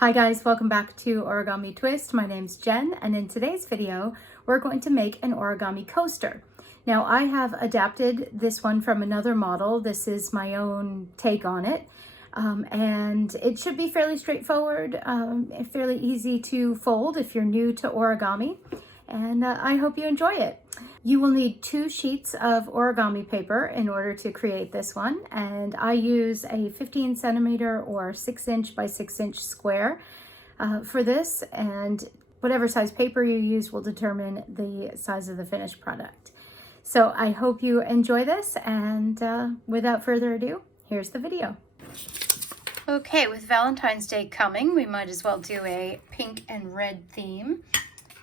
Hi guys, welcome back to Origami Twist. My name's Jen, and in today's video, we're going to make an origami coaster. Now, I have adapted this one from another model. This is my own take on it, and it should be fairly straightforward, fairly easy to fold if you're new to origami, and I hope you enjoy it. You will need 2 sheets of origami paper in order to create this one, and I use a 15 centimeter or 6" by 6" square for this, and whatever size paper you use will determine the size of the finished product. So I hope you enjoy this, and without further ado, here's the video. Okay, with Valentine's Day coming, we might as well do a pink and red theme.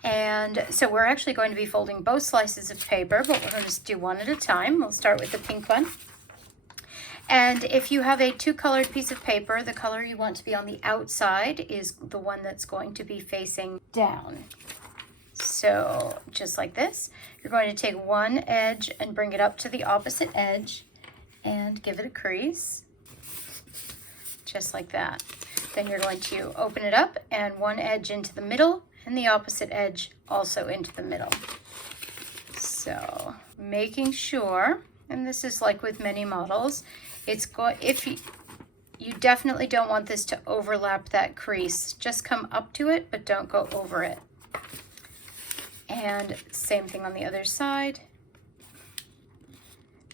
And so we're actually going to be folding both slices of paper, but we're going to just do one at a time. We'll start with the pink one. And if you have a 2-colored piece of paper, the color you want to be on the outside is the one that's going to be facing down. So just like this, you're going to take one edge and bring it up to the opposite edge and give it a crease, just like that. Then you're going to open it up and one edge into the middle, and the opposite edge also into the middle. So making sure, and this is like with many models, if you definitely don't want this to overlap that crease. Just come up to it, but don't go over it. And same thing on the other side.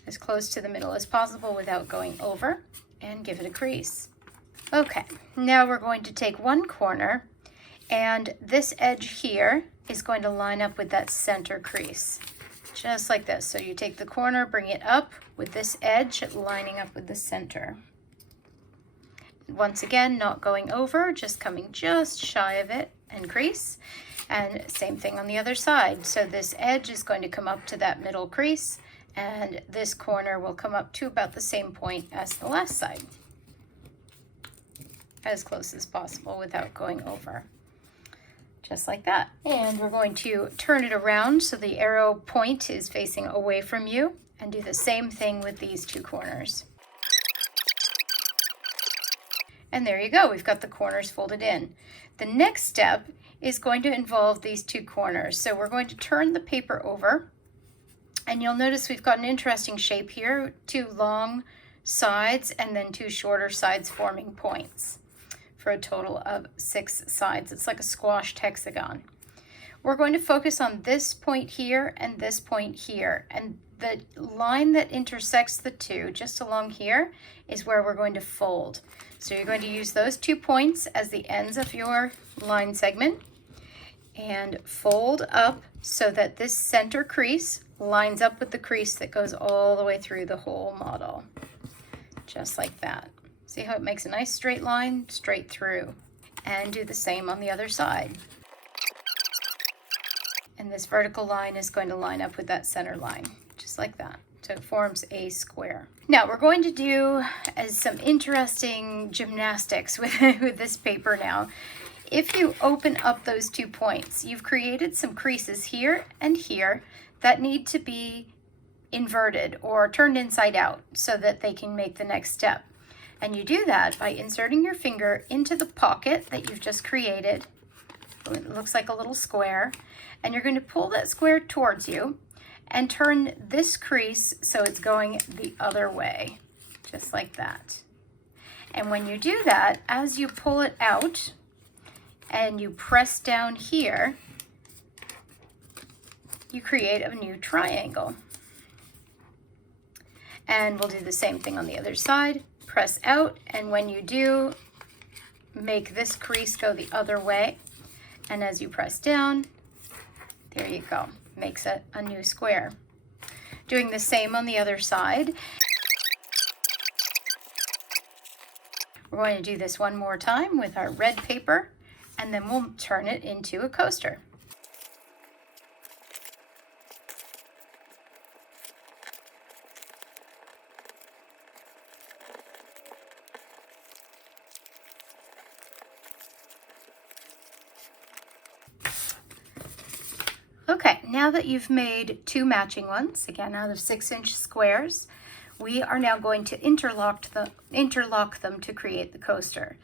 As close to the middle as possible without going over, and give it a crease. Okay, now we're going to take one corner, and this edge here is going to line up with that center crease, just like this. So you take the corner, bring it up with this edge lining up with the center. Once again, not going over, just coming just shy of it and crease. And same thing on the other side. So this edge is going to come up to that middle crease, and this corner will come up to about the same point as the last side, as close as possible without going over. Just like that. And we're going to turn it around so the arrow point is facing away from you, and do the same thing with these 2 corners. And there you go, we've got the corners folded in. The next step is going to involve these 2 corners. So we're going to turn the paper over, and you'll notice we've got an interesting shape here, 2 long sides and then 2 shorter sides forming points, for a total of 6 sides. It's like a squashed hexagon. We're going to focus on this point here and this point here, and the line that intersects the 2 just along here is where we're going to fold. So you're going to use those 2 points as the ends of your line segment and fold up so that this center crease lines up with the crease that goes all the way through the whole model, just like that. See how it makes a nice straight line straight through, and do the same on the other side. And this vertical line is going to line up with that center line, just like that. So it forms a square. Now we're going to do some interesting gymnastics with this paper now. If you open up those 2 points, you've created some creases here and here that need to be inverted or turned inside out so that they can make the next step. And you do that by inserting your finger into the pocket that you've just created. It looks like a little square. And you're going to pull that square towards you and turn this crease so it's going the other way, just like that. And when you do that, as you pull it out and you press down here, you create a new triangle. And we'll do the same thing on the other side. Press out, and when you do, make this crease go the other way, and as you press down, there you go, makes it a new square. Doing the same on the other side. We're going to do this one more time with our red paper, and then we'll turn it into a coaster. Okay, now that you've made 2 matching ones, again out of 6" squares, we are now going to interlock them to create the coaster.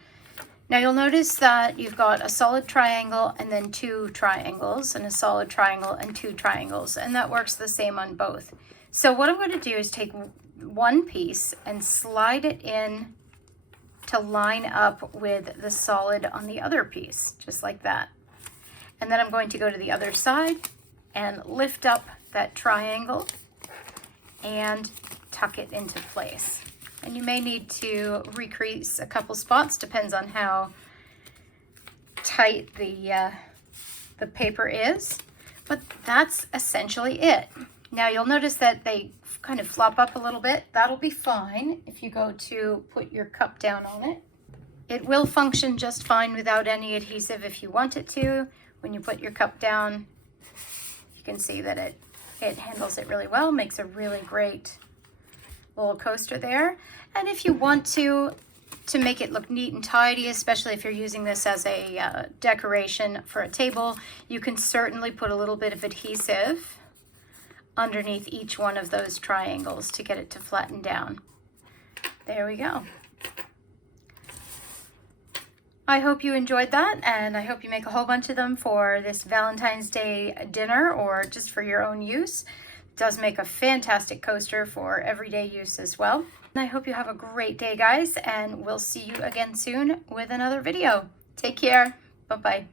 Now you'll notice that you've got a solid triangle and then 2 triangles, and a solid triangle and 2 triangles, and that works the same on both. So what I'm going to do is take one piece and slide it in to line up with the solid on the other piece, just like that. And then I'm going to go to the other side and lift up that triangle and tuck it into place. And you may need to recrease a couple spots, depends on how tight the paper is, but that's essentially it. Now you'll notice that they kind of flop up a little bit. That'll be fine if you go to put your cup down on it. It will function just fine without any adhesive if you want it to. When you put your cup down, you can see that it handles it really well, makes a really great little coaster there. And if you want to make it look neat and tidy, especially if you're using this as a decoration for a table, you can certainly put a little bit of adhesive underneath each one of those triangles to get it to flatten down. There we go. I hope you enjoyed that, and I hope you make a whole bunch of them for this Valentine's Day dinner or just for your own use. It does make a fantastic coaster for everyday use as well. And I hope you have a great day, guys, and we'll see you again soon with another video. Take care. Bye-bye.